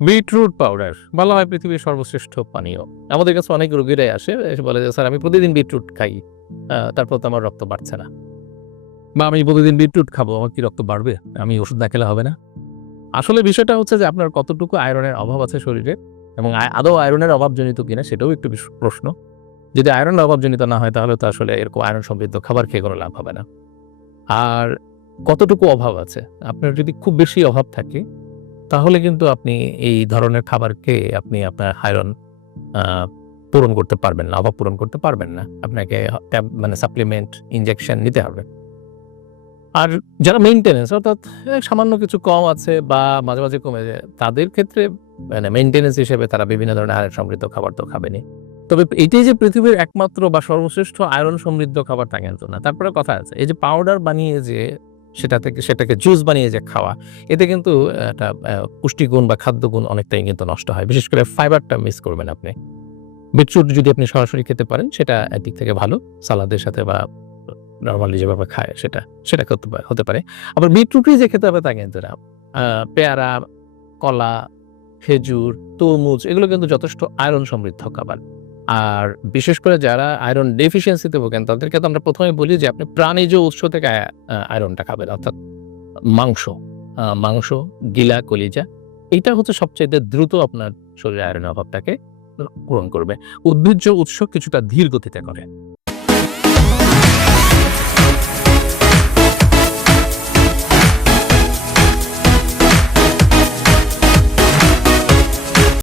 Beetroot powder. বলা হয় পৃথিবীর সর্বশ্রেষ্ঠ পানীয়। আমাদের কাছে অনেক রোগীরাই আসে, এসে বলে যে, স্যার, আমি প্রতিদিন বিটরুট খাই। তারপর তো আমার রক্ত বাড়ছে না। বা, আমি প্রতিদিন বিটরুট খাব, আমার কি রক্ত বাড়বে? আমি ওষুধ না খেলে হবে না? আসলে বিষয়টা হচ্ছে যে, আপনার কতটুকু আয়রনের অভাব আছে শরীরে এবং আদৌ আয়রনের অভাবজনিত কিনা, সেটাও একটু প্রশ্ন। যদি আয়রনের অভাবজনিত না হয়, তাহলে তো আসলে এরকম আয়রন সমৃদ্ধ খাবার খেয়ে কোনো লাভ হবে না। আর কতটুকু অভাব আছে? আপনার যদি খুব বেশি অভাব থাকে তাহলে কিন্তু আপনি এই ধরনের খাবার খেয়ে আপনি আপনার আয়রন পূরণ করতে পারবেন না, অভাব পূরণ করতে পারবেন না। আপনাকে মানে সাপ্লিমেন্ট ইনজেকশন নিতে হবে। আর যারা মেনটেনেন্স অর্থাৎ সামান্য কিছু কম আছে বা মাঝে মাঝে কমে যায়, তাদের ক্ষেত্রে মানে মেনটেনেন্স হিসেবে তারা বিভিন্ন ধরনের আয়রন সমৃদ্ধ খাবার তো খাবেনি তবে এটাই যে পৃথিবীর একমাত্র বা সর্বশ্রেষ্ঠ আয়রন সমৃদ্ধ খাবার তা কিন্তু না। তারপরে কথা আছে, এই যে পাউডার বানিয়ে যে সেটা থেকে, সেটাকে জুস বানিয়ে যে খাওয়া, এতে কিন্তু একটা পুষ্টিগুণ বা খাদ্যগুণ অনেকটাই কিন্তু নষ্ট হয়। বিশেষ করে ফাইবারটা মিস করবেন আপনি। বিটরুট যদি আপনি সরাসরি খেতে পারেন, সেটা একদিক থেকে ভালো। সালাদের সাথে বা নর্মালি যেভাবে খায় সেটা সেটা করতে হতে পারে। আবার বিটরুটই যে খেতে হবে তা কিন্তু না। পেয়ারা, কলা, খেজুর, তরমুজ, এগুলো কিন্তু যথেষ্ট আয়রন সমৃদ্ধ খাবার। আর বিশেষ করে যারা আয়রন ডেফিসিয়েন্সিতে ভোগেন, তাদেরকে তো আমরা প্রথমে বলি যে আপনি প্রাণীজ উৎস থেকে আয়রনটা খাবেন, অর্থাৎ মাংস মাংস, গিলা, কলিজা এটা হচ্ছে সবচেয়ে দ্রুত আপনার শরীরে আয়রনের অভাবটাকে পূরণ করবে। উদ্ভিজ্জ উৎস কিছুটা ধীর গতিতে করে।